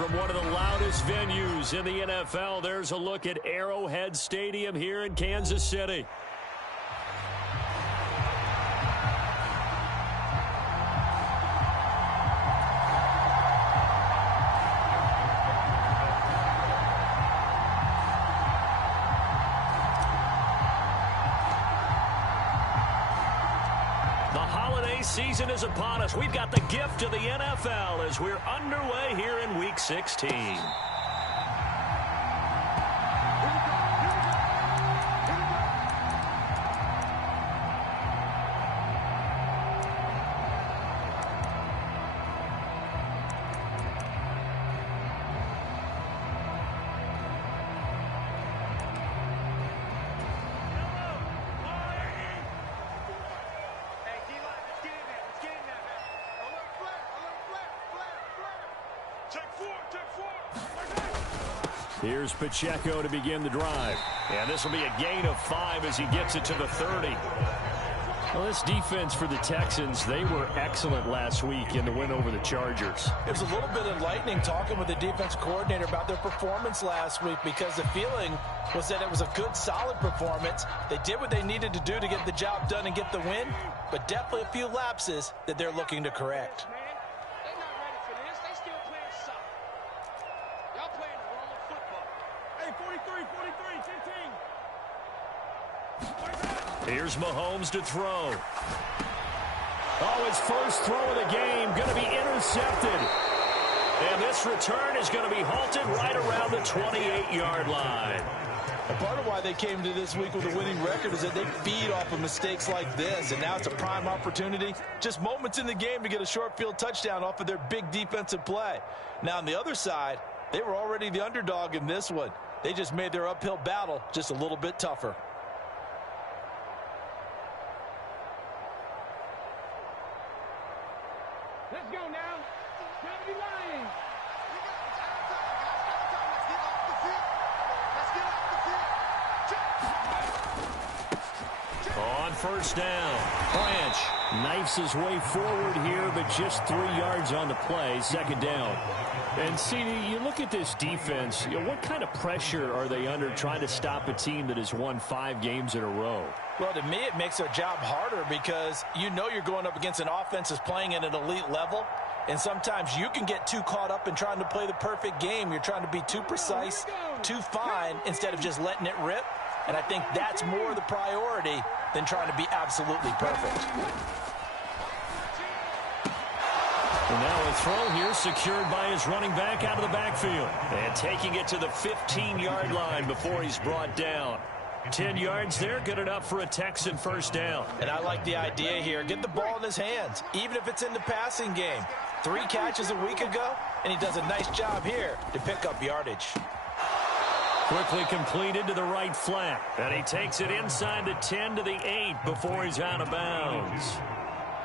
From one of the loudest venues in the NFL, there's a look at Arrowhead Stadium here in Kansas City. Season is upon us. We've got the gift of the NFL as we're underway here in Week 16. Here's Pacheco to begin the drive. And this will be a gain of 5 as he gets it to the 30. Well, this defense for the Texans, they were excellent last week in the win over the Chargers. It was a little bit enlightening talking with the defense coordinator about their performance last week because the feeling was that it was a good, solid performance. They did what they needed to do to get the job done and get the win, but definitely a few lapses that they're looking to correct. Here's Mahomes to throw. Oh, his first throw of the game going to be intercepted. And this return is going to be halted right around the 28-yard line. And part of why they came to this week with a winning record is that they feed off of mistakes like this. And now it's a prime opportunity. Just moments in the game to get a short field touchdown off of their big defensive play. Now on the other side, they were already the underdog in this one. They just made their uphill battle just a little bit tougher. Let's go now. Grab the line. On first down, Branch knifes his way forward here, but just 3 yards on the play, second down. And, CD, you look at this defense, what kind of pressure are they under trying to stop a team that has won 5 games in a row? Well, to me, it makes their job harder because you know you're going up against an offense that's playing at an elite level, and sometimes you can get too caught up in trying to play the perfect game. You're trying to be too precise, too fine, instead of just letting it rip. And I think that's more the priority than trying to be absolutely perfect. And now a throw here secured by his running back out of the backfield. And taking it to the 15-yard line before he's brought down. 10 yards there, good enough for a Texan first down. And I like the idea here. Get the ball in his hands, even if it's in the passing game. 3 catches a week ago, and he does a nice job here to pick up yardage. Quickly completed to the right flat. And he takes it inside the 10 to the 8 before he's out of bounds.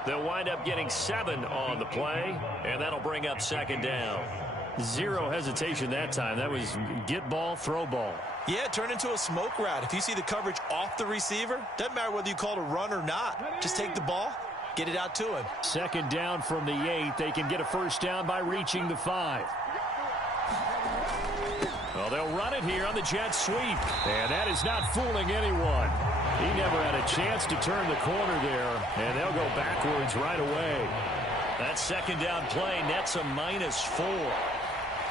They'll wind up getting 7 on the play, and that'll bring up second down. Zero hesitation that time. That was get ball, throw ball. Yeah, turn into a smoke route. If you see the coverage off the receiver, doesn't matter whether you call it a run or not. Just take the ball, get it out to him. Second down from the 8. They can get a first down by reaching the 5. Well, they'll run it here on the jet sweep. And that is not fooling anyone. He never had a chance to turn the corner there, and they'll go backwards right away. That second down play nets a -4.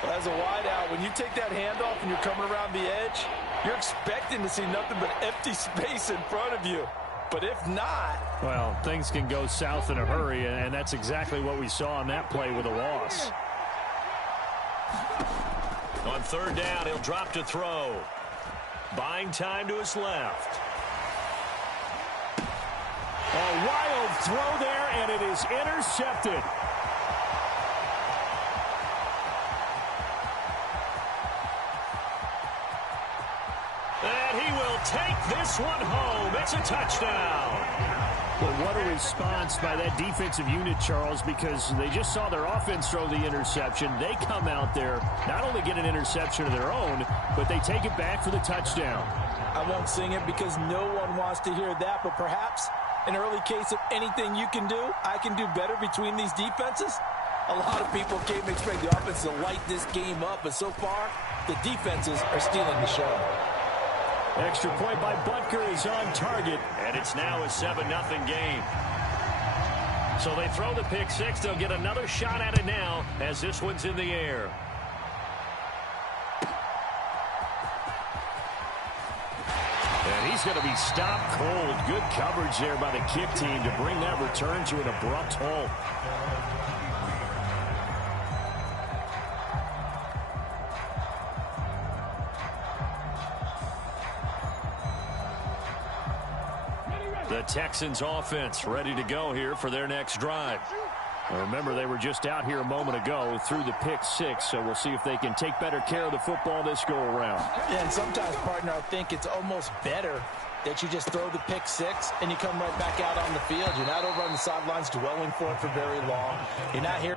Well, as a wideout, when you take that handoff and you're coming around the edge, you're expecting to see nothing but empty space in front of you. But if not... Well, things can go south in a hurry, and that's exactly what we saw on that play with a loss. On third down, he'll drop to throw. Buying time to his left. A wild throw there, and it is intercepted. And he will take this one home. It's a touchdown. Well, what a response by that defensive unit, Charles, because they just saw their offense throw the interception. They come out there, not only get an interception of their own, but they take it back for the touchdown. I won't sing it because no one wants to hear that, but perhaps an early case of anything you can do, I can do better between these defenses. A lot of people came expect the offense to light this game up, but so far, the defenses are stealing the show. Extra point by Butker is on target, and it's now a 7-0 game. So they throw the pick six. They'll get another shot at it now as this one's in the air. And he's going to be stopped cold. Good coverage there by the kick team to bring that return to an abrupt halt. The Texans offense ready to go here for their next drive. Now remember, they were just out here a moment ago through the pick six, so we'll see if they can take better care of the football this go-around. Yeah, and sometimes, partner, I think it's almost better that you just throw the pick six and you come right back out on the field. You're not over on the sidelines dwelling for it for very long. You're not here.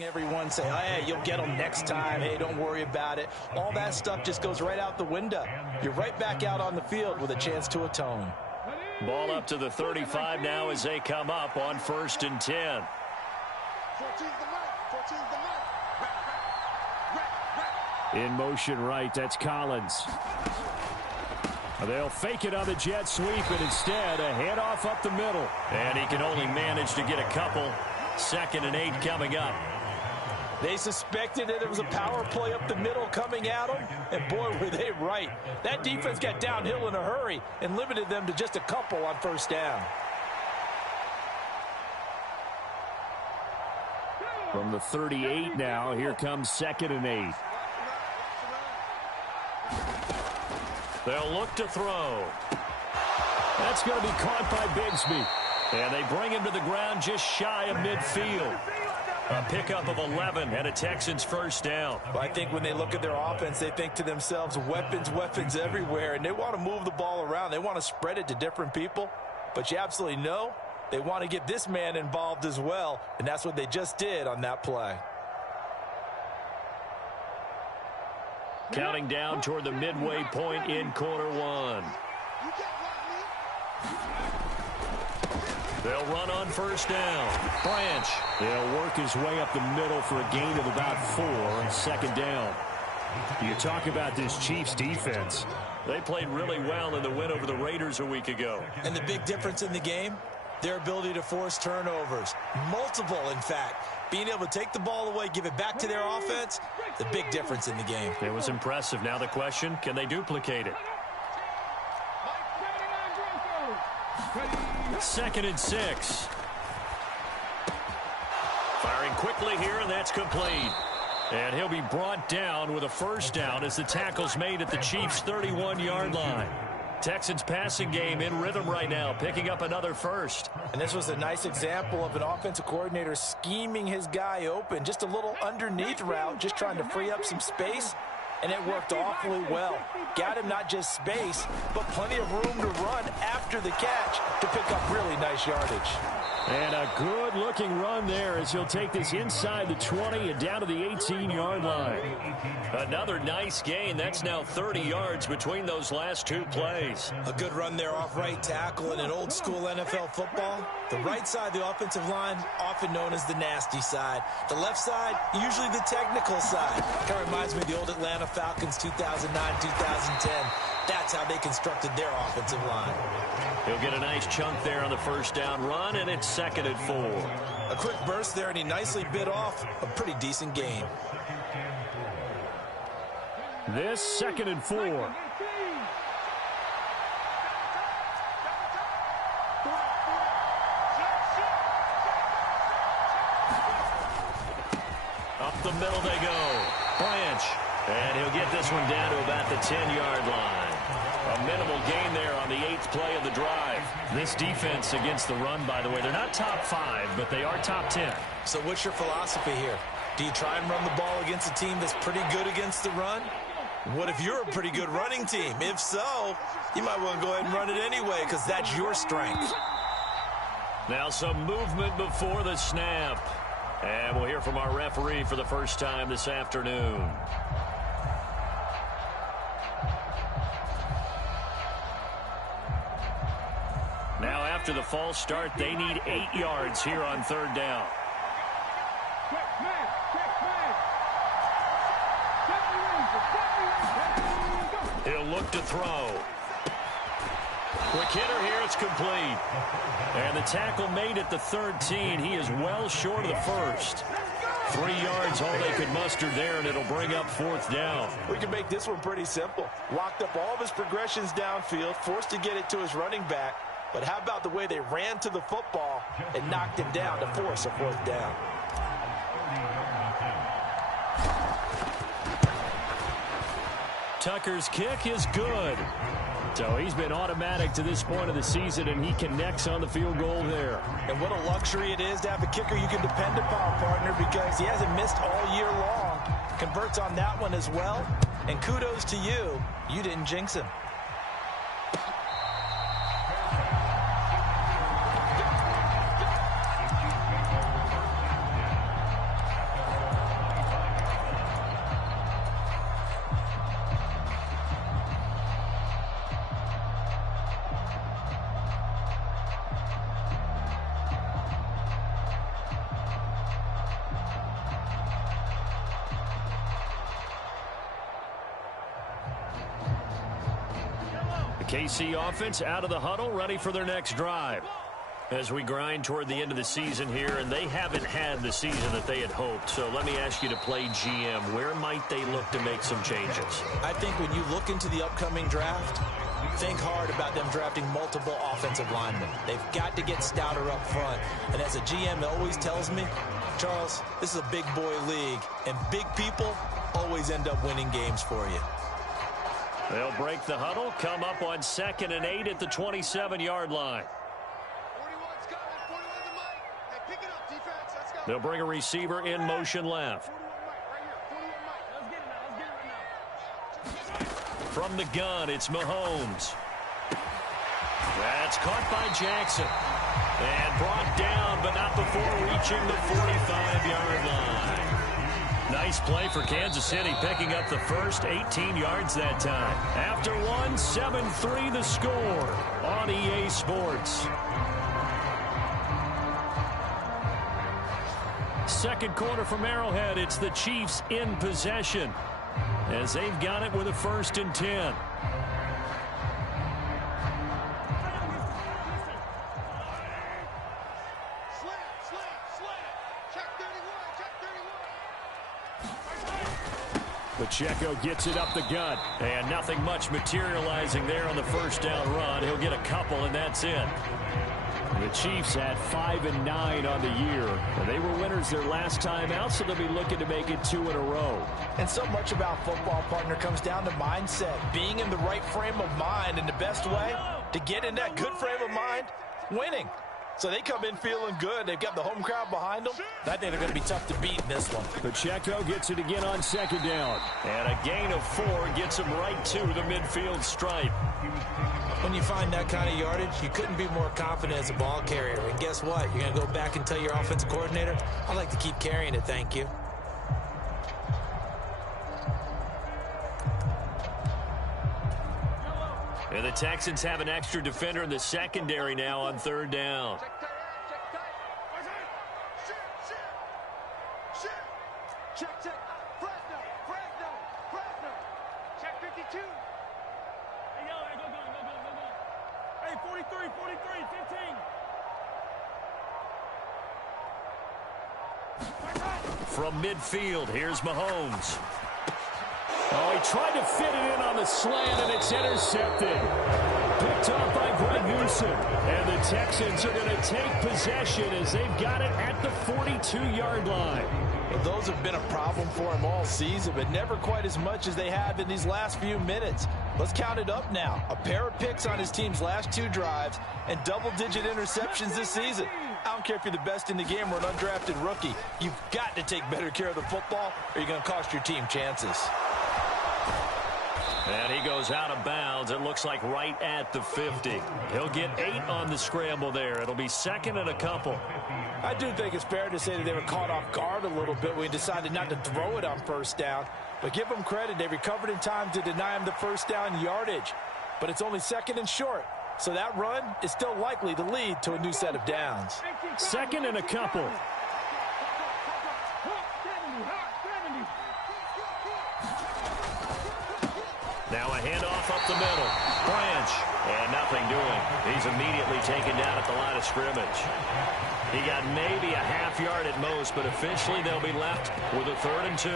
Everyone say, oh, hey, you'll get them next time. Hey, don't worry about it. All that stuff just goes right out the window. You're right back out on the field with a chance to atone. Ball up to the 35 now as they come up on 1st and 10. In motion right, that's Collins. They'll fake it on the jet sweep, and instead a handoff up the middle. And he can only manage to get a couple. 2nd and 8 coming up. They suspected that it was a power play up the middle coming at them, and boy, were they right. That defense got downhill in a hurry and limited them to just a couple on 1st down. From the 38 now, here comes 2nd and 8. They'll look to throw. That's going to be caught by Bigsby. And they bring him to the ground just shy of midfield. A pickup of 11 and a Texans 1st down. Well, I think when they look at their offense, they think to themselves, weapons, weapons everywhere. And they want to move the ball around. They want to spread it to different people. But you absolutely know they want to get this man involved as well. And that's what they just did on that play. Counting down toward the midway point in quarter one. They'll run on 1st down. Branch. They'll work his way up the middle for a gain of about 4 on 2nd down. You talk about this Chiefs defense. They played really well in the win over the Raiders a week ago. And the big difference in the game, their ability to force turnovers. Multiple, in fact. Being able to take the ball away, give it back to their offense, the big difference in the game. It was impressive. Now the question, can they duplicate it? 2nd and 6. Firing quickly here, and that's complete. And he'll be brought down with a 1st down as the tackle's made at the Chiefs' 31-yard line. Texans passing game in rhythm right now, picking up another 1st. And this was a nice example of an offensive coordinator scheming his guy open. Just a little underneath route, just trying to free up some space. And it worked awfully well. Got him not just space, but plenty of room to run after the catch to pick up really nice yardage. And a good-looking run there as he'll take this inside the 20 and down to the 18-yard line. Another nice gain. That's now 30 yards between those last two plays. A good run there off right tackle in an old-school NFL football. The right side of the offensive line, often known as the nasty side. The left side, usually the technical side. Kind of reminds me of the old Atlanta Falcons 2009-2010. That's how they constructed their offensive line. He'll get a nice chunk there on the first down run, and it's 2nd and 4. A quick burst there, and he nicely bit off a pretty decent gain. This 2nd and 4. Up the middle they go. Branch. And he'll get this one down to about the 10-yard line. A minimal gain there on the 8th play of the drive. This defense against the run, by the way, they're not top 5, but they are top 10. So what's your philosophy here? Do you try and run the ball against a team that's pretty good against the run? What if you're a pretty good running team? If so, you might want to go ahead and run it anyway because that's your strength. Now some movement before the snap. And we'll hear from our referee for the first time this afternoon. Now after the false start, they need 8 yards here on 3rd down. He'll look to throw. Quick hitter here, it's complete. And the tackle made at the 13. He is well short of the first. 3 yards, all they could muster there, and it'll bring up 4th down. We can make this one pretty simple. Locked up all of his progressions downfield, forced to get it to his running back. But how about the way they ran to the football and knocked him down to force a 4th down? Tucker's kick is good. So he's been automatic to this point of the season, and he connects on the field goal there. And what a luxury it is to have a kicker you can depend upon, partner, because he hasn't missed all year long. Converts on that one as well. And kudos to you. You didn't jinx him. KC offense out of the huddle, ready for their next drive. As we grind toward the end of the season here, and they haven't had the season that they had hoped. So let me ask you to play GM. Where might they look to make some changes? I think when you look into the upcoming draft, think hard about them drafting multiple offensive linemen. They've got to get stouter up front. And as a GM always tells me, Charles, this is a big boy league, and big people always end up winning games for you. They'll break the huddle, come up on 2nd and 8 at the 27-yard line. They'll bring a receiver in motion left. From the gun, it's Mahomes. That's caught by Jackson. And brought down, but not before reaching the 45-yard line. Nice play for Kansas City, picking up the first 18 yards that time. After one, 7-3 the score on EA Sports. Second quarter from Arrowhead, it's the Chiefs in possession as they've got it with a 1st and 10. Pacheco gets it up the gut, and nothing much materializing there on the first down run. He'll get a couple, and that's it. The Chiefs at 5-9 on the year. And they were winners their last time out, so they'll be looking to make it 2 in a row. And so much about football, partner, comes down to mindset. Being in the right frame of mind, and the best way to get in that good frame of mind, winning. So they come in feeling good. They've got the home crowd behind them. I think they're going to be tough to beat in this one. Pacheco gets it again on 2nd down. And a gain of 4 gets him right to the midfield stripe. When you find that kind of yardage, you couldn't be more confident as a ball carrier. And guess what? You're going to go back and tell your offensive coordinator, I'd like to keep carrying it, thank you. And the Texans have an extra defender in the secondary now on third down. Check. Fresno. Check 52. Hey, go. Hey, 43, 15. From midfield, here's Mahomes. Oh, he tried to fit it in on the slant, and it's intercepted. Picked up by Greg Newsom. And the Texans are going to take possession as they've got it at the 42-yard line. Well, those have been a problem for him all season, but never quite as much as they have in these last few minutes. Let's count it up now. A pair of picks on his team's last 2 drives and double-digit interceptions this season. I don't care if you're the best in the game or an undrafted rookie. You've got to take better care of the football or you're going to cost your team chances. And he goes out of bounds. It looks like right at the 50. He'll get 8 on the scramble there. It'll be second and a couple. I do think it's fair to say that they were caught off guard a little bit when he decided not to throw it on first down. But give them credit. They recovered in time to deny him the first down yardage. But it's only second and short. So that run is still likely to lead to a new set of downs. Second and a couple. Now a handoff up the middle. Branch. And nothing doing. He's immediately taken down at the line of scrimmage. He got maybe a half yard at most, but officially they'll be left with a 3rd and 2.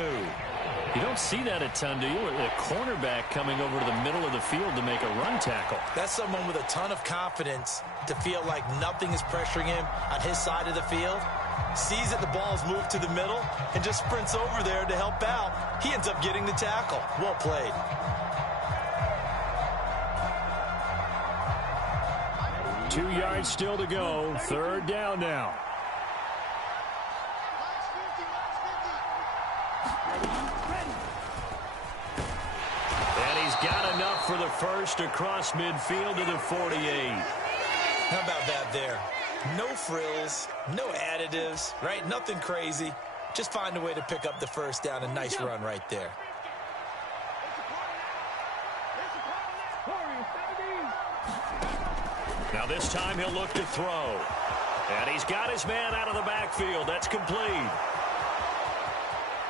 You don't see that a ton, do you? A cornerback coming over to the middle of the field to make a run tackle. That's someone with a ton of confidence to feel like nothing is pressuring him on his side of the field. Sees that the ball's moved to the middle and just sprints over there to help out. He ends up getting the tackle. Well played. Two yards still to go. 3rd down now. And he's got enough for the first across midfield to the 48. How about that there? No frills, no additives, right? Nothing crazy. Just find a way to pick up the first down. A nice run right there. Now this time he'll look to throw. And he's got his man out of the backfield. That's complete.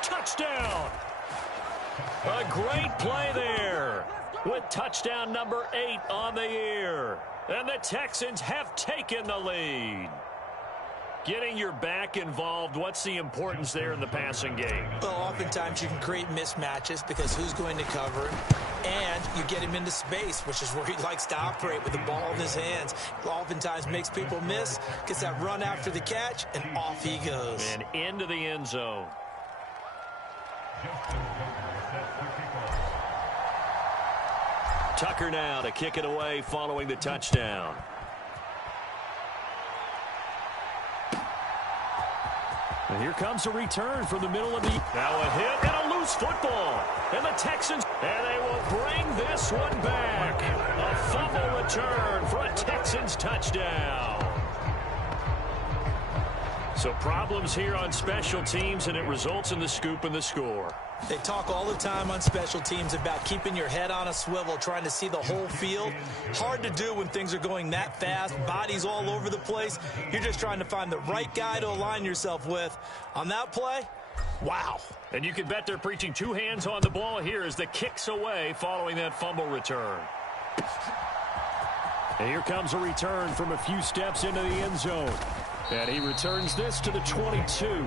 Touchdown. A great play there with touchdown number 8 on the year. And the Texans have taken the lead. Getting your back involved, what's the importance there in the passing game? Well, oftentimes you can create mismatches because who's going to cover him? And you get him into space, which is where he likes to operate with the ball in his hands. Oftentimes makes people miss, gets that run after the catch, and off he goes. And into the end zone. Tucker now to kick it away following the touchdown. And here comes a return from the middle of the... Now a hit and a loose football. And the Texans... And they will bring this one back. A fumble return for a Texans touchdown. So problems here on special teams, and it results in the scoop and the score. They talk all the time on special teams about keeping your head on a swivel, trying to see the whole field. Hard to do when things are going that fast, bodies all over the place. You're just trying to find the right guy to align yourself with. On that play, wow. And you can bet they're preaching 2 hands on the ball here as the kick's away following that fumble return. And here comes a return from a few steps into the end zone. And he returns this to the 22.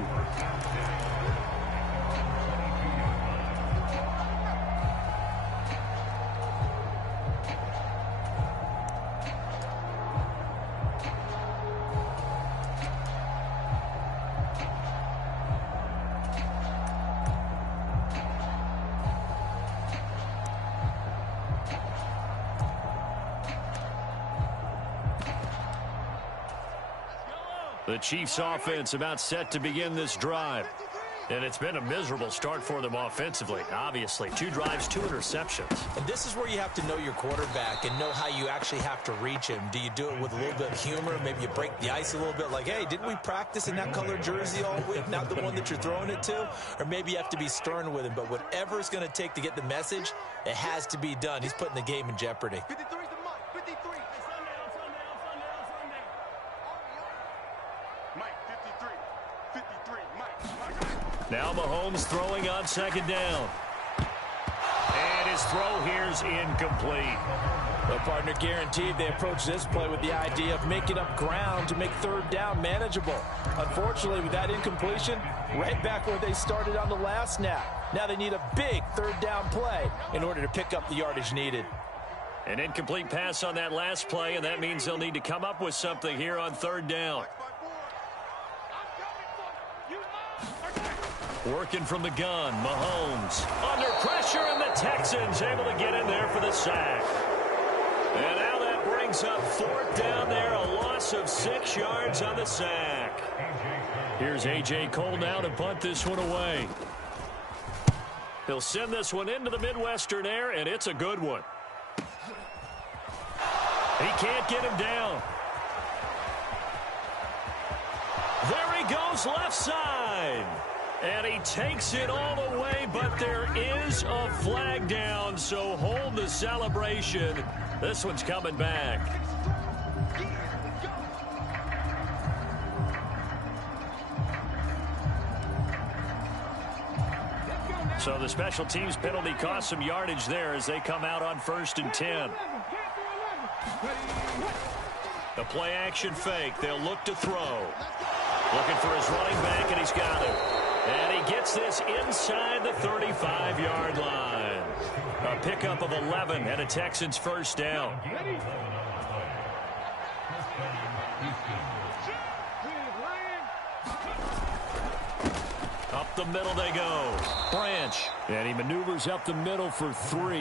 The Chiefs offense about set to begin this drive. And it's been a miserable start for them offensively, obviously. 2 drives, 2 interceptions. And this is where you have to know your quarterback and know how you actually have to reach him. Do you do it with a little bit of humor? Maybe you break the ice a little bit like, hey, didn't we practice in that color jersey all week, not the one that you're throwing it to? Or maybe you have to be stern with him. But whatever it's going to take to get the message, it has to be done. He's putting the game in jeopardy. 53 is the mic. 53. Mike, 53. 53, Mike. Now Mahomes throwing on 2nd down. And his throw here's incomplete. Well, partner, guaranteed they approach this play with the idea of making up ground to make 3rd down manageable. Unfortunately, with that incompletion, right back where they started on the last snap. Now they need a big 3rd down play in order to pick up the yardage needed. An incomplete pass on that last play, and that means they'll need to come up with something here on 3rd down. Working from the gun, Mahomes under pressure, and the Texans able to get in there for the sack. And now that brings up 4th down there, a loss of 6 yards on the sack. Here's A.J. Cole now to punt this one away. He'll send this one into the Midwestern air, and it's a good one. He can't get him down. There he goes, left side. And he takes it all the way, but there is a flag down, so hold the celebration. This one's coming back. So the special teams penalty cost some yardage there as they come out on 1st and 10. The play action fake. They'll look to throw. Looking for his running back, and he's got it. And he gets this inside the 35-yard line. A pickup of 11 and a Texans 1st down. Up the middle they go. Branch. And he maneuvers up the middle for 3.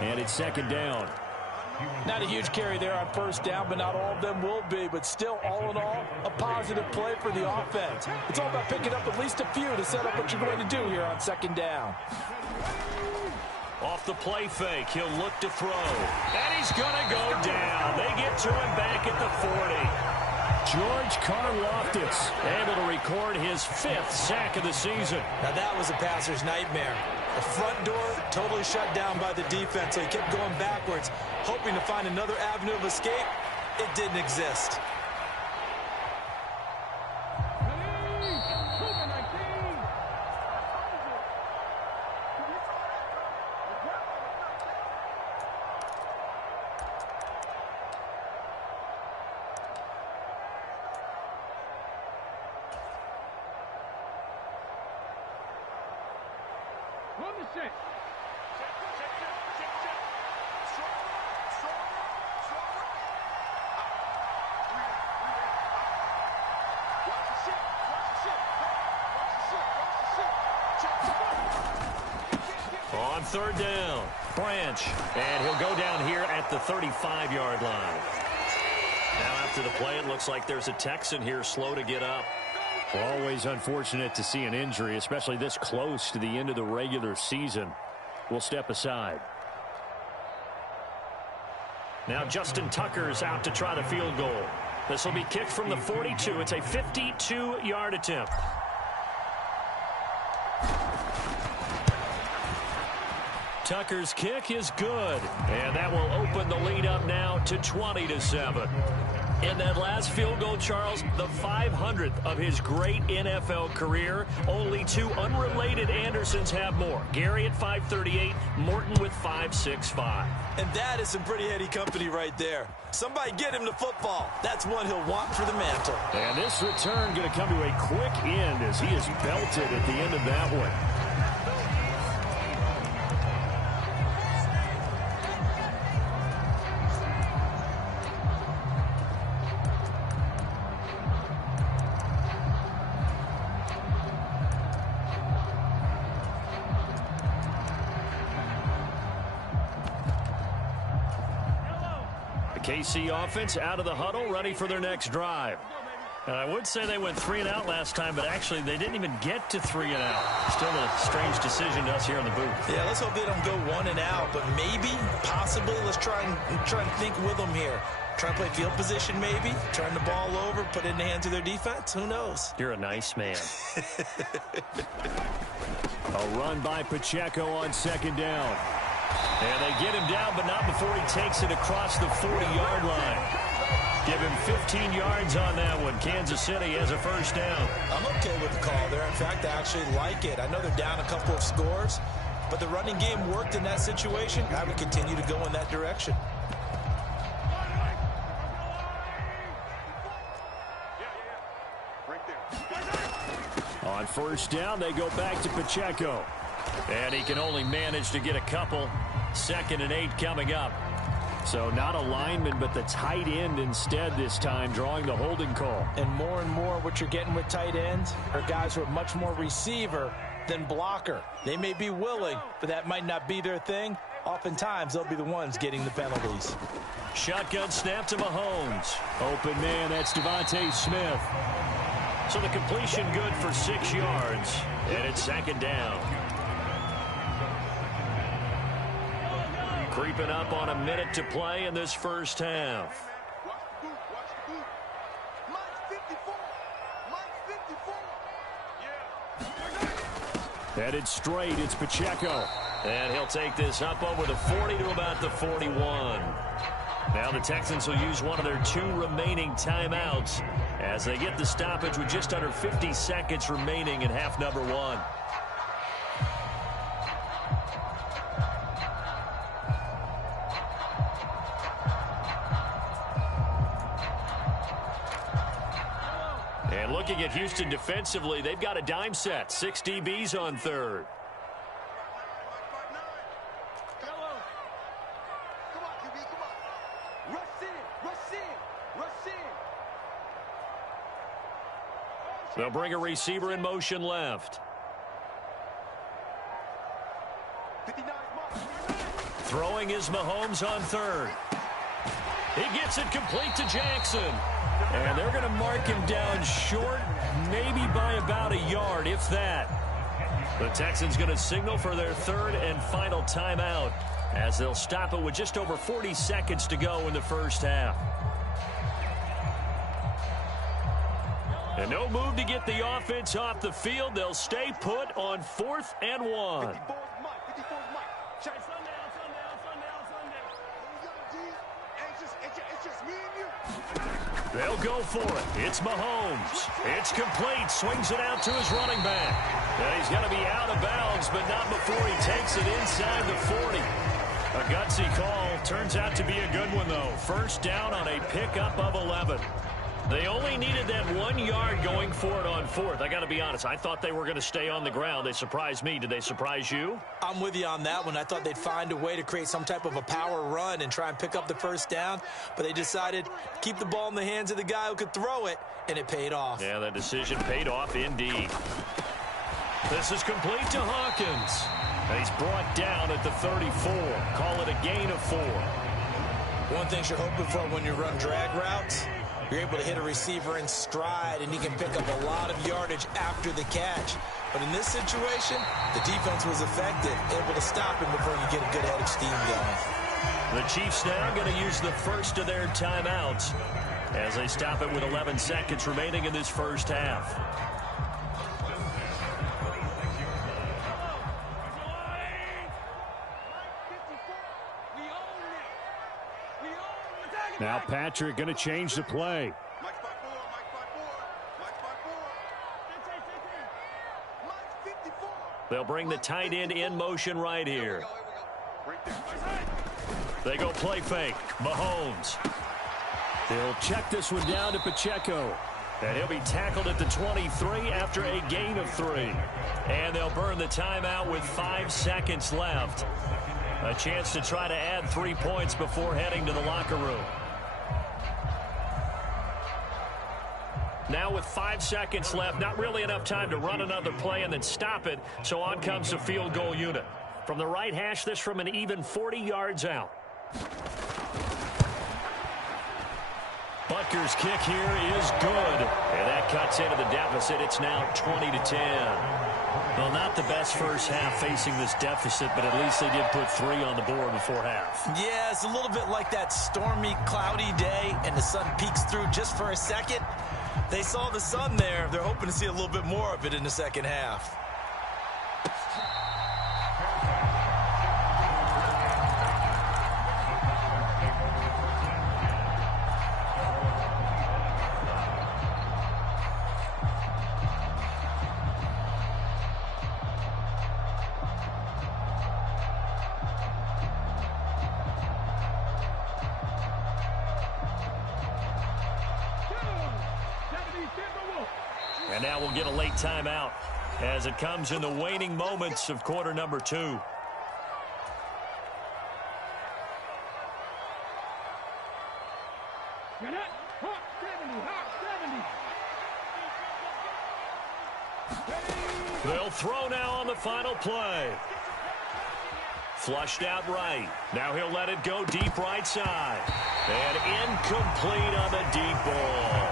And it's 2nd down. Not a huge carry there on 1st down, but not all of them will be. But still, all in all, a positive play for the offense. It's all about picking up at least a few to set up what you're going to do here on 2nd down. Off the play fake, he'll look to throw. And he's going to go down. They get to him back at the 40. George Karlaftis able to record his 5th sack of the season. Now that was a passer's nightmare. The front door totally shut down by the defense, so he kept going backwards, hoping to find another avenue of escape. It didn't exist. On 3rd down, Branch, and he'll go down here at the 35-yard line. Now after the play, it looks like there's a Texan here slow to get up. Always unfortunate to see an injury, especially this close to the end of the regular season. We'll step aside. Now Justin Tucker's out to try the field goal. This will be kicked from the 42. It's a 52-yard attempt. Tucker's kick is good, and that will open the lead up now to 20-7. In that last field goal, Charles, the 500th of his great NFL career. Only 2 unrelated Andersons have more. Gary at 538, Morton with 565. And that is some pretty heady company right there. Somebody get him the football. That's one he'll want for the mantle. And this return going to come to a quick end as he is belted at the end of that one. KC offense out of the huddle, ready for their next drive. And I would say they went 3 and out last time, but actually they didn't even get to 3 and out. Still a strange decision to us here in the booth. Yeah, let's hope they don't go 1 and out, but maybe, possibly, let's try and think with them here. Try and play field position maybe, turn the ball over, put it in the hands of their defense. Who knows? You're a nice man. A run by Pacheco on 2nd down. And they get him down, but not before he takes it across the 40-yard line. Give him 15 yards on that one. Kansas City has a 1st down. I'm okay with the call there. In fact, I actually like it. I know they're down a couple of scores, but the running game worked in that situation. I would continue to go in that direction. On 1st down, they go back to Pacheco. And he can only manage to get a couple. 2nd and 8 coming up. So not a lineman, but the tight end instead this time, drawing the holding call. And more what you're getting with tight ends are guys who are much more receiver than blocker. They may be willing, but that might not be their thing. Oftentimes, they'll be the ones getting the penalties. Shotgun snap to Mahomes. Open man, that's Devontae Smith. So the completion good for 6 yards, and it's 2nd down. Creeping up on a minute to play in this 1st half. Headed straight, it's Pacheco. And he'll take this up over the 40 to about the 41. Now the Texans will use one of their 2 remaining timeouts as they get the stoppage with just under 50 seconds remaining in half number 1. And looking at Houston defensively, they've got a dime set. 6 DBs on 3rd. They'll bring a receiver in motion left. Throwing is Mahomes on 3rd. He gets it complete to Jackson. And they're going to mark him down short, maybe by about a yard, if that. The Texans going to signal for their 3rd and final timeout as they'll stop it with just over 40 seconds to go in the 1st half. And no move to get the offense off the field. They'll stay put on 4th and 1. They'll go for it. It's Mahomes. It's complete. Swings it out to his running back. And he's going to be out of bounds, but not before he takes it inside the 40. A gutsy call. Turns out to be a good one, though. 1st down on a pickup of 11. They only needed that 1 yard going for it on 4th. I got to be honest, I thought they were going to stay on the ground. They surprised me. Did they surprise you? I'm with you on that one. I thought they'd find a way to create some type of a power run and try and pick up the 1st down, but they decided to keep the ball in the hands of the guy who could throw it, and it paid off. Yeah, that decision paid off indeed. This is complete to Hawkins. And he's brought down at the 34. Call it a gain of 4. One thing you're hoping for when you run drag routes, you're able to hit a receiver in stride, and he can pick up a lot of yardage after the catch. But in this situation, the defense was effective, able to stop him before you get a good head of steam going. The Chiefs now going to use the 1st of their timeouts as they stop it with 11 seconds remaining in this 1st half. Now Patrick going to change the play. They'll bring the tight end in motion right here. They go play fake. Mahomes. They'll check this one down to Pacheco. And he'll be tackled at the 23 after a gain of 3. And they'll burn the timeout with 5 seconds left. A chance to try to add 3 points before heading to the locker room. Now with 5 seconds left, not really enough time to run another play and then stop it, so on comes the field goal unit. From the right hash, this from an even 40 yards out. Butker's kick here is good. And that cuts into the deficit. It's now 20-10. Well, not the best first half facing this deficit, but at least they did put 3 on the board before half. Yeah, it's a little bit like that stormy, cloudy day, and the sun peeks through just for a second. They saw the sun there. They're hoping to see a little bit more of it in the second half. And now we'll get a late timeout as it comes in the waning moments of quarter number 2. They'll throw now on the final play. Flushed out right. Now he'll let it go deep right side. And incomplete on the deep ball.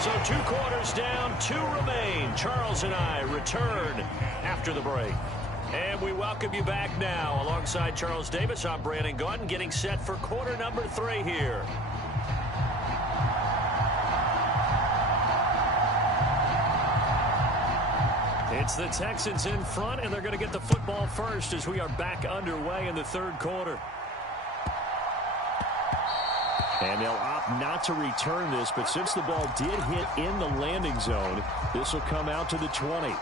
So 2 quarters down, 2 remain. Charles and I return after the break. And we welcome you back now. Alongside Charles Davis, I'm Brandon Gaudin, getting set for quarter number 3 here. It's the Texans in front, and they're going to get the football first as we are back underway in the 3rd quarter. And they'll opt not to return this, but since the ball did hit in the landing zone, this will come out to the 20.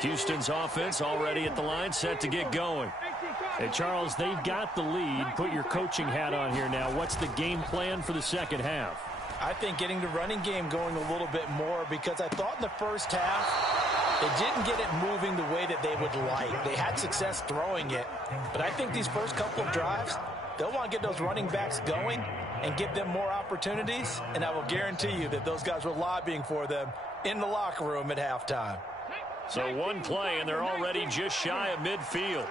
Houston's offense already at the line, set to get going. And Charles, they've got the lead. Put your coaching hat on here now. What's the game plan for the second half? I think getting the running game going a little bit more, because I thought in the first half they didn't get it moving the way that they would like. They had success throwing it, but I think these first couple of drives, they'll want to get those running backs going and give them more opportunities, and I will guarantee you that those guys were lobbying for them in the locker room at halftime. So 1 play, and they're already just shy of midfield.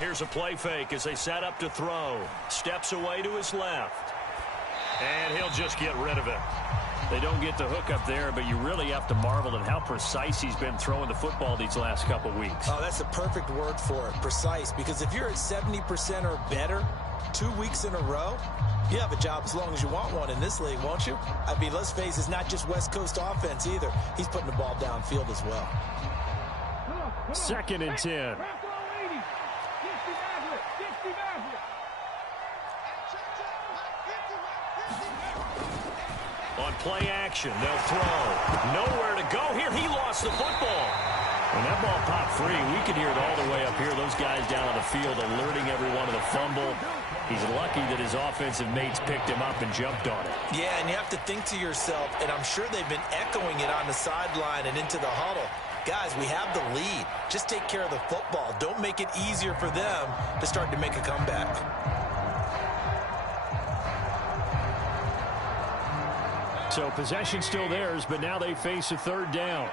Here's a play fake as they set up to throw. Steps away to his left. And he'll just get rid of it. They don't get the hook up there, but you really have to marvel at how precise he's been throwing the football these last couple weeks. Oh, that's the perfect word for it, precise. Because if you're at 70% or better 2 weeks in a row, you have a job as long as you want one in this league, won't you? I mean, let's face it, it's not just West Coast offense either. He's putting the ball downfield as well. 2nd and 10. On play action, they'll throw. Nowhere to go here. He lost the football. When that ball popped free, we could hear it all the way up here. Those guys down on the field alerting everyone of the fumble. He's lucky that his offensive mates picked him up and jumped on it. Yeah, and you have to think to yourself, and I'm sure they've been echoing it on the sideline and into the huddle. Guys, we have the lead. Just take care of the football. Don't make it easier for them to start to make a comeback. So possession still theirs, but now they face a 3rd down.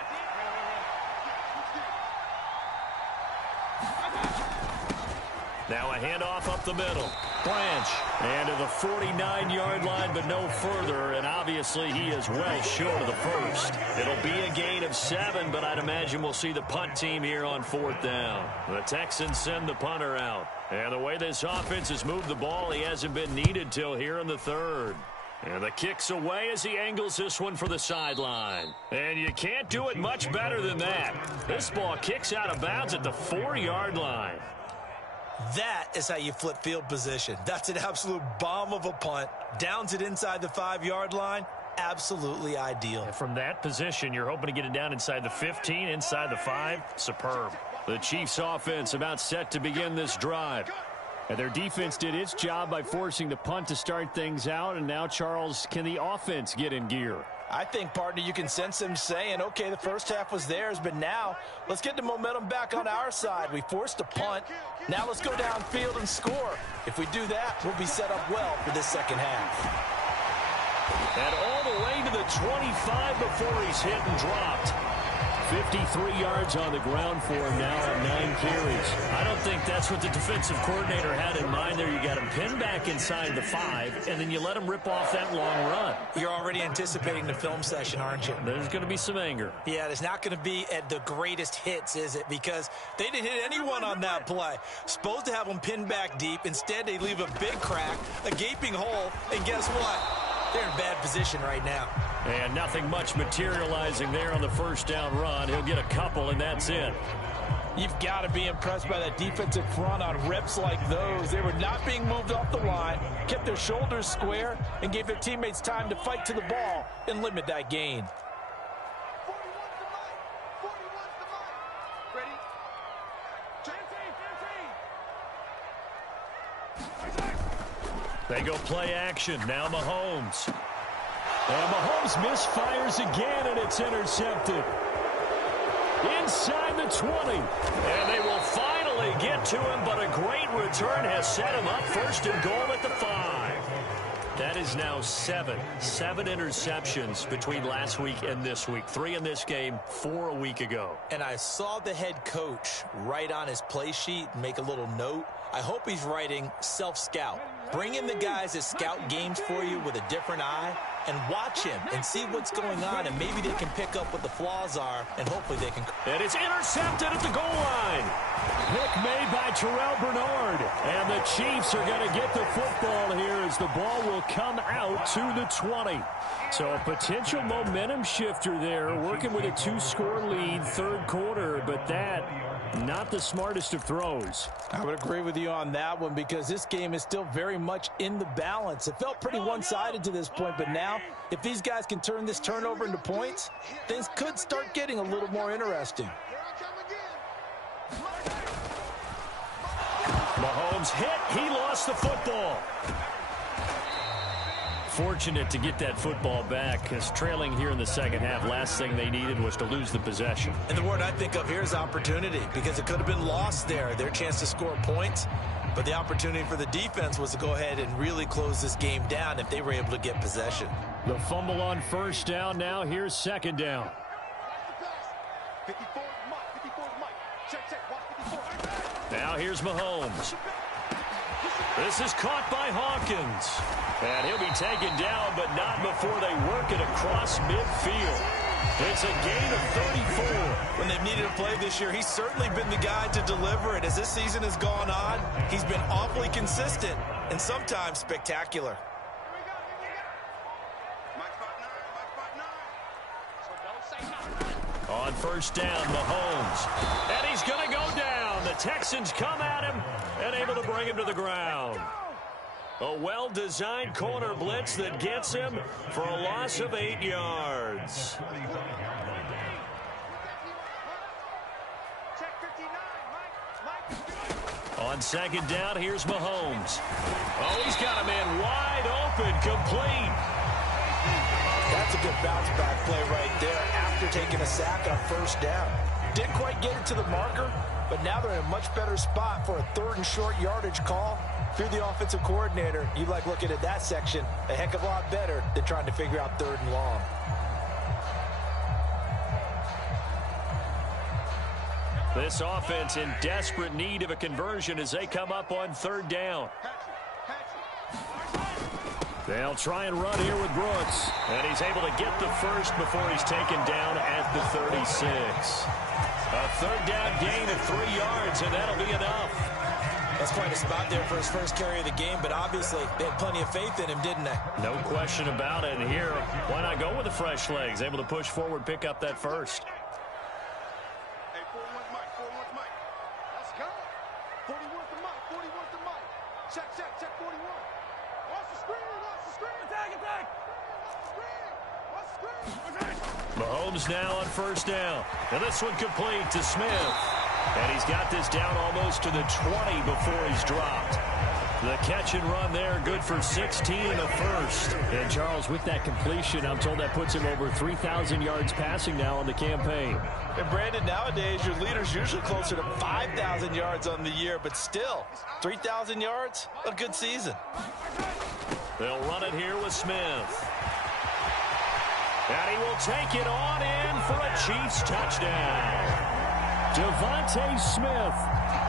Now a handoff up the middle. Branch. And to the 49-yard line, but no further. And obviously he is well short of the first. It'll be a gain of 7, but I'd imagine we'll see the punt team here on 4th down. The Texans send the punter out. And the way this offense has moved the ball, he hasn't been needed till here in the 3rd. And the kick's away as he angles this one for the sideline. And you can't do it much better than that. This ball kicks out of bounds at the 4-yard line. That is how you flip field position. That's an absolute bomb of a punt. Downs it inside the 5-yard line. Absolutely ideal. And from that position, you're hoping to get it down inside the 15, inside the 5. Superb. The Chiefs' offense about set to begin this drive. And their defense did its job by forcing the punt to start things out. And now, Charles, can the offense get in gear? I think, partner, you can sense them saying, okay, the first half was theirs, but now let's get the momentum back on our side. We forced a punt. Now let's go downfield and score. If we do that, we'll be set up well for this second half. And all the way to the 25 before he's hit and dropped. 53 yards on the ground for him now on 9 carries. I don't think that's what the defensive coordinator had in mind there. You got him pinned back inside the 5, and then you let him rip off that long run. You're already anticipating the film session, aren't you? There's going to be some anger. Yeah, there's not going to be at the greatest hits, is it? Because they didn't hit anyone on that play. Supposed to have them pinned back deep. Instead, they leave a big crack, a gaping hole, and guess what? They're in bad position right now. And nothing much materializing there on the first down run. He'll get a couple, and that's it. You've got to be impressed by that defensive front on reps like those. They were not being moved off the line, kept their shoulders square, and gave their teammates time to fight to the ball and limit that gain. 41's the mic. 41's the mic. Ready? They go play action. Now Mahomes. And Mahomes misfires again, and it's intercepted. Inside the 20. And they will finally get to him, but a great return has set him up first and goal at the 5. That is now 7 interceptions between last week and this week. 3 in this game, 4 a week ago. And I saw the head coach write on his play sheet and make a little note. I hope he's writing self-scout. Bring in the guys that scout games for you with a different eye and watch him and see what's going on, and maybe they can pick up what the flaws are, and hopefully they can. And it's intercepted at the goal line. Pick made by Terrell Bernard. And the Chiefs are going to get the football here as the ball will come out to the 20. So a potential momentum shifter there, working with a 2-score lead, third quarter, but that not the smartest of throws. I would agree with you on that one because this game is still very much in the balance. It felt pretty one-sided to this point, but now if these guys can turn this turnover into points, things could start getting a little more interesting. Mahomes hit. He lost the football. Fortunate to get that football back because trailing here in the second half, last thing they needed was to lose the possession. And the word I think of here is opportunity because it could have been lost there, their chance to score points. But the opportunity for the defense was to go ahead and really close this game down if they were able to get possession. The fumble on first down. Now here's second down. 54 Mike. 54 Mike. Check, check. Watch 54. Now here's Mahomes. This is caught by Hawkins. And he'll be taken down, but not before they work it across midfield. It's a gain of 34. When they've needed a play this year, he's certainly been the guy to deliver it. As this season has gone on, he's been awfully consistent and sometimes spectacular. On first down, Mahomes. And he's going to go down. The Texans come at him and able to bring him to the ground. A well-designed corner blitz that gets him for a loss of 8 yards. On second down, here's Mahomes. Oh, he's got a man wide open, complete. That's a good bounce-back play right there after taking a sack on first down. Didn't quite get it to the marker, but now they're in a much better spot for a third and short yardage call. If you're the offensive coordinator, you like looking at that section a heck of a lot better than trying to figure out third and long. This offense in desperate need of a conversion as they come up on third down. They'll try and run here with Brooks. And he's able to get the first before he's taken down at the 36. A third down gain of 3 yards, and that'll be enough. That's quite a spot there for his first carry of the game, but obviously they had plenty of faith in him, didn't they? No question about it. And here, why not go with the fresh legs? Able to push forward, pick up that first. Hey, 41's Mike. 41's Mike. Let's go. 41's the Mike. 41's the Mike. Check, check, check 41. Watch the screen. Watch the screen. Attack, attack. Watch the screen. Watch the screen. Mahomes now on first down. And this one complete to Smith. And he's got this down almost to the 20 before he's dropped. The catch and run there, good for 16 and a first. And Charles, with that completion, I'm told that puts him over 3,000 yards passing now on the campaign. And Brandon, nowadays your leader's usually closer to 5,000 yards on the year, but still, 3,000 yards, a good season. They'll run it here with Smith. And he will take it on in for a Chiefs touchdown. Devontae Smith,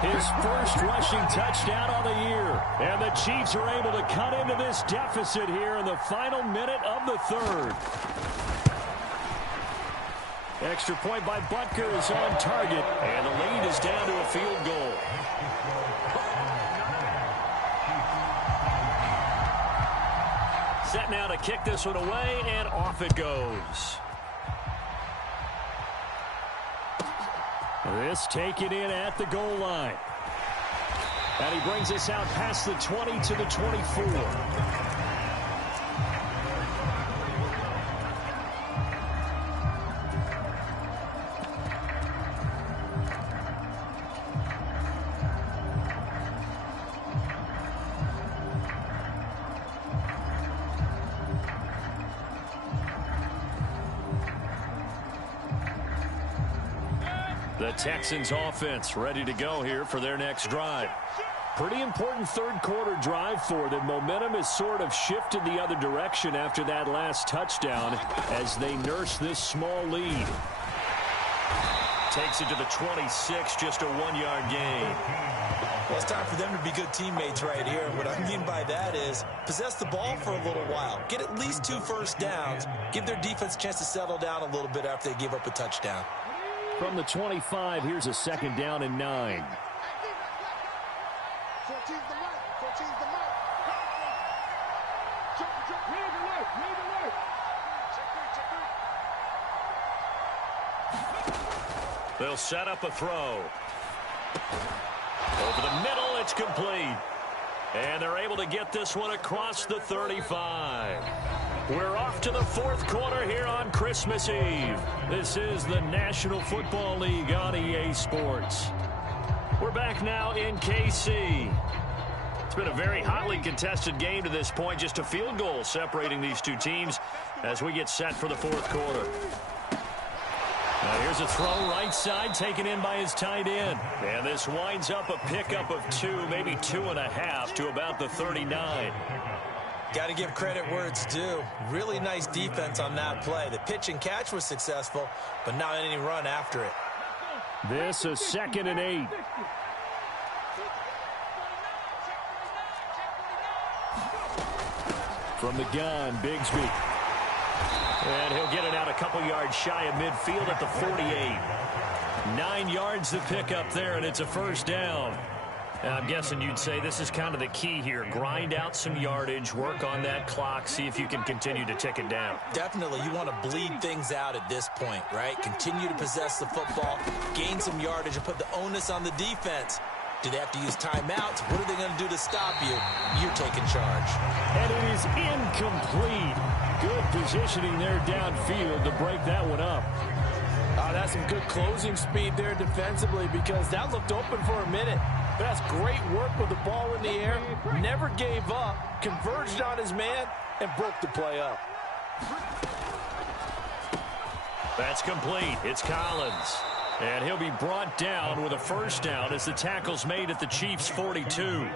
his first rushing touchdown on the year. And the Chiefs are able to cut into this deficit here in the final minute of the third. Extra point by Butker is on target. And the lead is down to a field goal. Set now to kick this one away, and off it goes. This taken in at the goal line. And he brings us out past the 20 to the 24. The Texans offense ready to go here for their next drive. Pretty important third quarter drive for them. Momentum has sort of shifted the other direction after that last touchdown as they nurse this small lead. Takes it to the 26, just a 1-yard gain. Well, it's time for them to be good teammates right here. And what I mean by that is possess the ball for a little while. Get at least 2 first downs. Give their defense a chance to settle down a little bit after they give up a touchdown. From the 25, here's a second down and 9. They'll set up a throw. Over the middle, it's complete. And they're able to get this one across the 35. We're off to the fourth quarter here on Christmas Eve. This is the National Football League on EA Sports. We're back now in KC. It's been a very hotly contested game to this point. Just a field goal separating these two teams as we get set for the fourth quarter. Now here's a throw right side taken in by his tight end. And this winds up a pickup of 2, maybe 2.5 to about the 39. Got to give credit where it's due. Really nice defense on that play. The pitch and catch was successful, but not any run after it. This is 2nd and 8. From the gun, Bigsby. And he'll get it out a couple yards shy of midfield at the 48. 9 yards to pick up there, and it's a first down. I'm guessing you'd say this is kind of the key here. Grind out some yardage, work on that clock, see if you can continue to tick it down. Definitely. You want to bleed things out at this point, right? Continue to possess the football, gain some yardage, and put the onus on the defense. Do they have to use timeouts? What are they going to do to stop you? You're taking charge. And it is incomplete. Good positioning there downfield to break that one up. That's some good closing speed there defensively because that looked open for a minute. But that's great work with the ball in the air. Never gave up, converged on his man, and broke the play up. That's complete. It's Collins. And he'll be brought down with a first down as the tackle's made at the Chiefs' 42.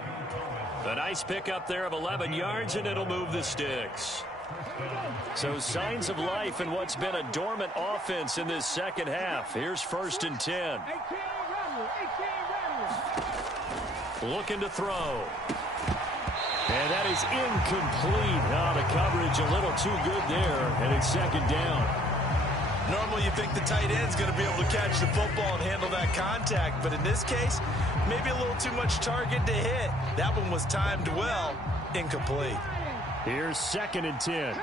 A nice pickup there of 11 yards, and it'll move the sticks. So signs of life in what's been a dormant offense in this second half. Here's 1st and 10. Looking to throw. And that is incomplete. The coverage a little too good there, and it's 2nd down. Normally you think the tight end's going to be able to catch the football and handle that contact, but in this case, maybe a little too much target to hit. That one was timed well. Incomplete. Here's 2nd and 10.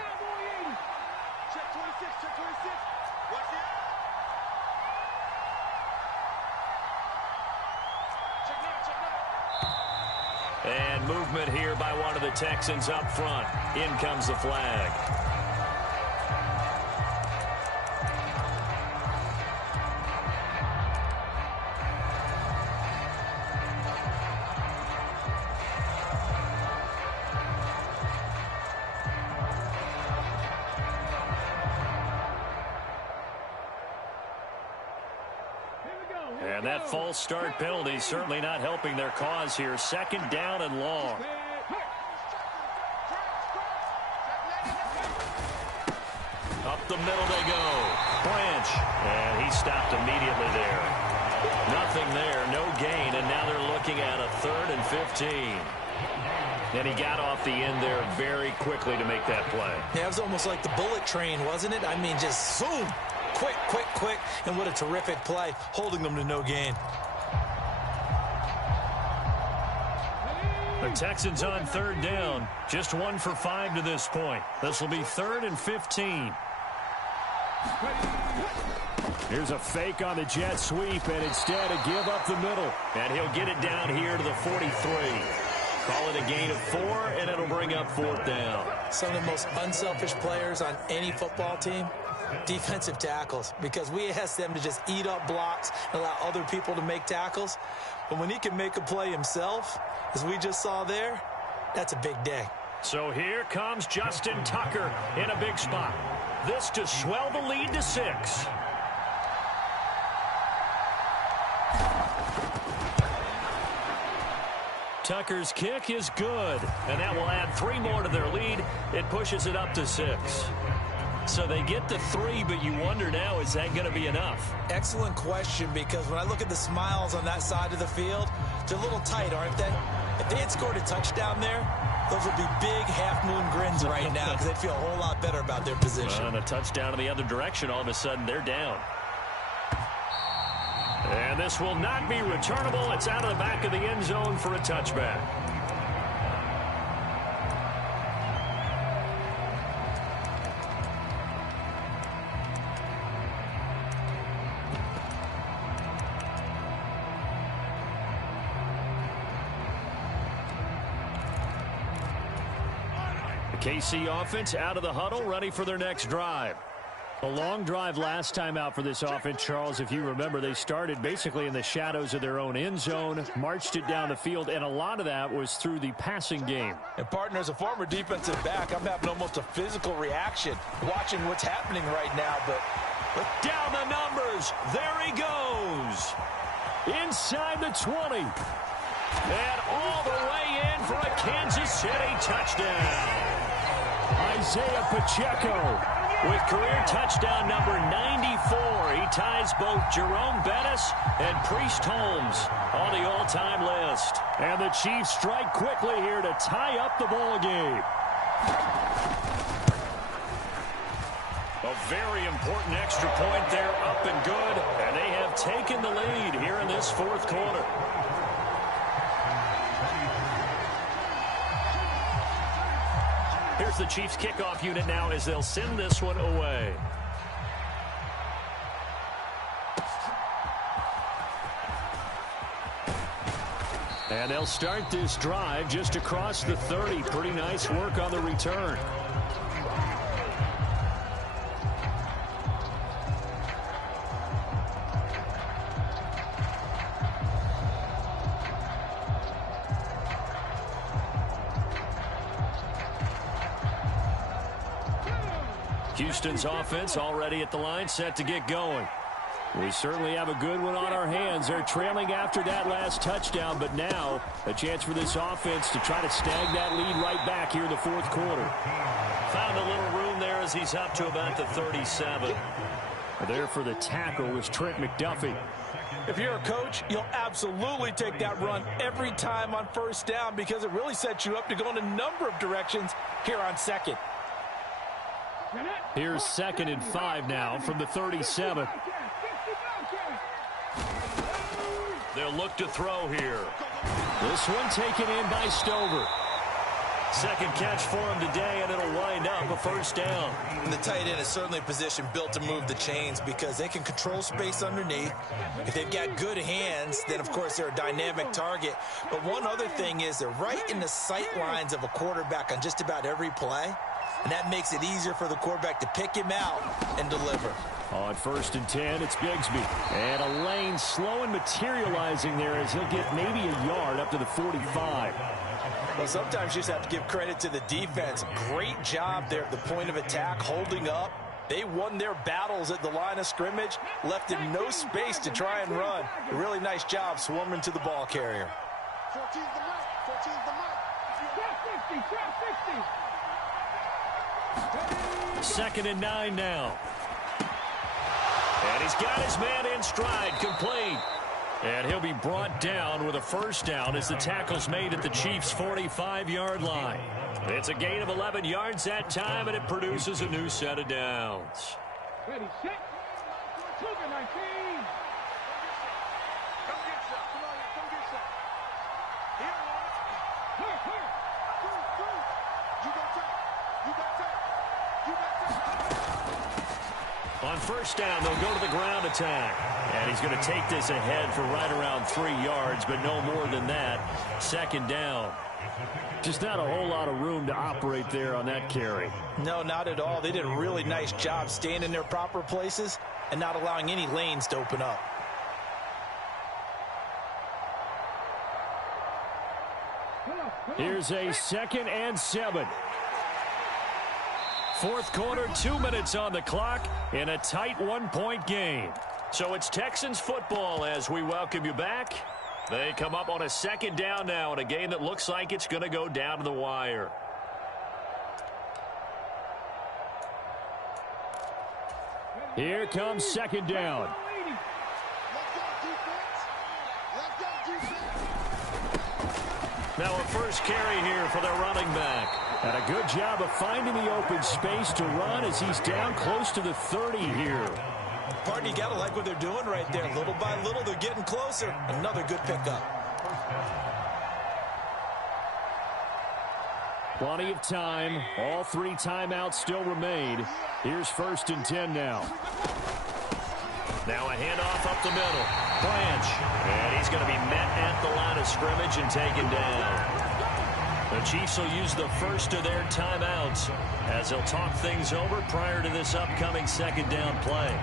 And movement here by one of the Texans up front. In comes the flag. And that false start penalty is certainly not helping their cause here. Second down and long. Up the middle they go. Branch. And he stopped immediately there. Nothing there, no gain, and now they're looking at a 3rd and 15. And he got off the end there very quickly to make that play. Yeah, it was almost like the bullet train, wasn't it? I mean, just zoom. Quick, quick, quick. And what a terrific play, holding them to no gain. The Texans on 3rd down. Just 1 for 5 to this point. This will be 3rd and 15. Here's a fake on the jet sweep, and instead a give up the middle. And he'll get it down here to the 43. Call it a gain of 4, and it'll bring up 4th down. Some of the most unselfish players on any football team, defensive tackles, because we ask them to just eat up blocks and allow other people to make tackles. But when he can make a play himself, as we just saw there, that's a big day. So here comes Justin Tucker in a big spot. This to swell the lead to 6. Tucker's kick is good, and that will add 3 more to their lead. It pushes it up to 6. So they get the 3, but you wonder now, is that going to be enough? Excellent question, because when I look at the smiles on that side of the field, they're a little tight, aren't they? If they had scored a touchdown there, those would be big half-moon grins right now because they'd feel a whole lot better about their position. And a touchdown in the other direction, all of a sudden they're down. And this will not be returnable. It's out of the back of the end zone for a touchback. The KC offense out of the huddle, ready for their next drive. A long drive last time out for this offense, Charles. If you remember, they started basically in the shadows of their own end zone, marched it down the field, and a lot of that was through the passing game. And, partner, as a former defensive back, I'm having almost a physical reaction watching what's happening right now. But down the numbers. There he goes. Inside the 20. And all the way in for a Kansas City touchdown. Isaiah Pacheco with career touchdown number 94. He ties both Jerome Bettis and Priest Holmes on the all-time list. And the Chiefs strike quickly here to tie up the ball game. A very important extra point there, up and good. And they have taken the lead here in this 4th quarter. Here's the Chiefs kickoff unit now as they'll send this one away. And they'll start this drive just across the 30. Pretty nice work on the return. Houston's offense already at the line, set to get going. We certainly have a good one on our hands. They're trailing after that last touchdown, but now a chance for this offense to try to snag that lead right back here in the 4th quarter. Found a little room there as he's up to about the 37. There for the tackle was Trent McDuffie. if you're a coach, you'll absolutely take that run every time on 1st down because it really sets you up to go in a number of directions here on 2nd. Here's 2nd and 5 now from the 37. They'll look to throw here. This one taken in by Stover. Second catch for him today, and it'll wind up a 1st down. And the tight end is certainly a position built to move the chains because they can control space underneath. If they've got good hands, then, of course, they're a dynamic target. But one other thing is they're right in the sight lines of a quarterback on just about every play, and that makes it easier for the quarterback to pick him out and deliver. On 1st and 10, it's Bigsby. And a lane slow and materializing there as he'll get maybe a yard up to the 45. Well, sometimes you just have to give credit to the defense. Great job there at the point of attack, holding up. They won their battles at the line of scrimmage, left him no space to try and run. A really nice job swarming to the ball carrier. 14's the mic. 14's the mic. Trap 60. Second and 9 now. And he's got his man in stride, complete. And he'll be brought down with a first down as the tackle's made at the Chiefs' 45-yard line. It's a gain of 11 yards that time, and it produces a new set of downs. Ready, set. Cougar 19. Come get some. Come on, come get some. Here, here. You got time. You got time. You got time. On first down, they'll go to the ground attack. And he's going to take this ahead for right around 3 yards, but no more than that. Second down. Just not a whole lot of room to operate there on that carry. No, not at all. They did a really nice job staying in their proper places and not allowing any lanes to open up. Here's a 2nd and 7. Fourth quarter, 2 minutes on the clock in a tight 1-point game. So it's Texans football as we welcome you back. They come up on a second down now in a game that looks like it's going to go down to the wire. Here comes second down. Now a first carry here for their running back. And a good job of finding the open space to run as he's down close to the 30 here. Pardon, you got to like what they're doing right there. Little by little, they're getting closer. Another good pickup. Plenty of time. All 3 timeouts still remain. Here's 1st and 10 now. Now a handoff up the middle. Branch. And he's going to be met at the line of scrimmage and taken down. The Chiefs will use the first of their timeouts as they'll talk things over prior to this upcoming second down play.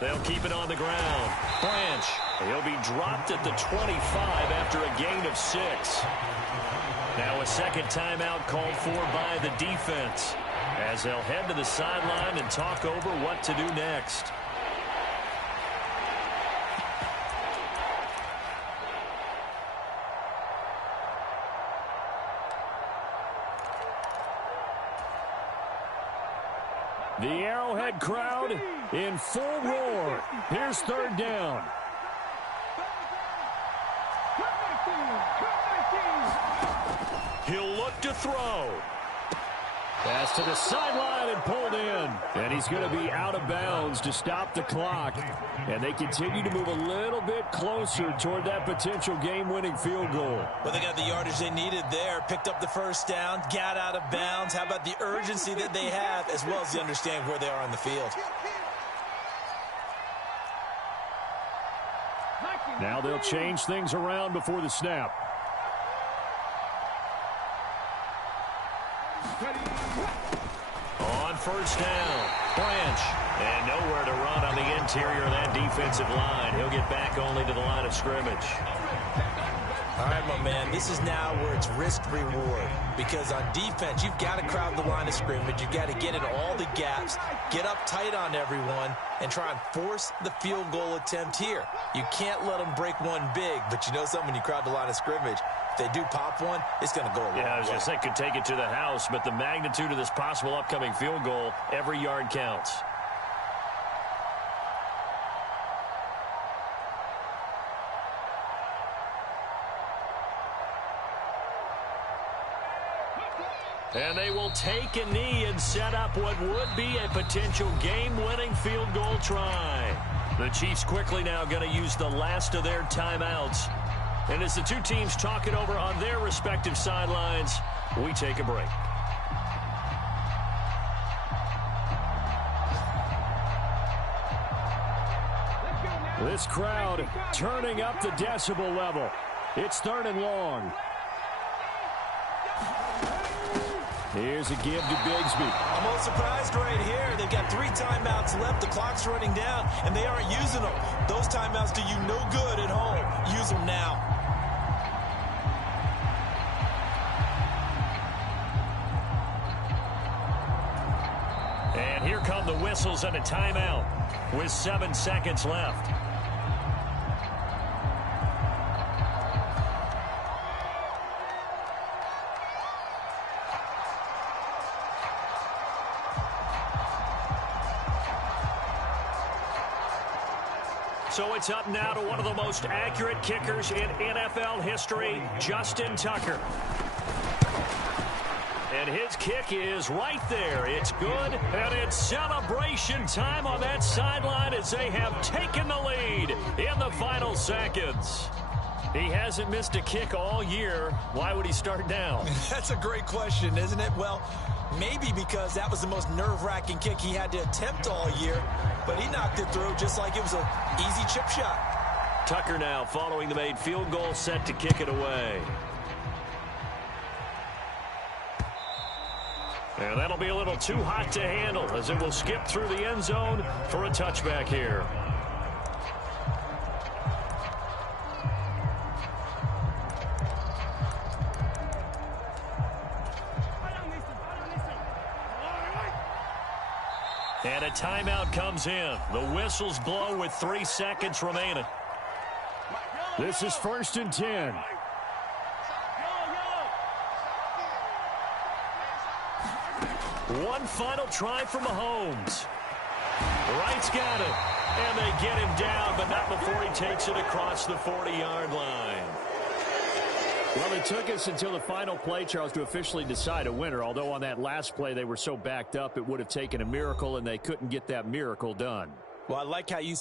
They'll keep it on the ground. Branch. He'll be dropped at the 25 after a gain of 6. Now a second timeout called for by the defense as they'll head to the sideline and talk over what to do next. The Arrowhead crowd in full roar. Here's third down. He'll look to throw. Pass to the sideline and pulled in. And he's going to be out of bounds to stop the clock. And they continue to move a little bit closer toward that potential game-winning field goal. Well, they got the yardage they needed there. Picked up the first down, got out of bounds. How about the urgency that they have as well as the understanding where they are on the field? Now they'll change things around before the snap. On first down, Branch. And nowhere to run on the interior of that defensive line. He'll get back only to the line of scrimmage. All right, my man, this is now where it's risk-reward. Because on defense, you've got to crowd the line of scrimmage. You've got to get in all the gaps, get up tight on everyone, and try and force the field goal attempt here. You can't let them break one big, but you know something, when you crowd the line of scrimmage, if they do pop one, it's going to go a long way. Yeah, I was going to say, could take it to the house, but the magnitude of this possible upcoming field goal, every yard counts. And they will take a knee and set up what would be a potential game-winning field goal try. The Chiefs quickly now going to use the last of their timeouts And as the two teams talk it over on their respective sidelines, we take a break. This crowd turning up the decibel level. It's 3rd and long. Here's a give to Bigsby. I'm most surprised right here. They've got 3 timeouts left. The clock's running down, and they aren't using them. Those timeouts do you no good at home. Use them now. And here come the whistles and a timeout with 7 seconds left. So it's up now to one of the most accurate kickers in NFL history, Justin Tucker. And his kick is right there. It's good, and it's celebration time on that sideline as they have taken the lead in the final seconds. He hasn't missed a kick all year. Why would he start now? That's a great question, isn't it? Well, maybe because that was the most nerve-wracking kick he had to attempt all year, but he knocked it through just like it was an easy chip shot. Tucker now following the made field goal, set to kick it away. And that'll be a little too hot to handle as it will skip through the end zone for a touchback here. And a timeout comes in. The whistles blow with 3 seconds remaining. This is 1st and 10. One final try from Mahomes. Wright's got it. And they get him down, but not before he takes it across the 40-yard line. Well, it took us until the final play, Charles, to officially decide a winner. Although on that last play they were so backed up, it would have taken a miracle, and they couldn't get that miracle done. Well, I like how you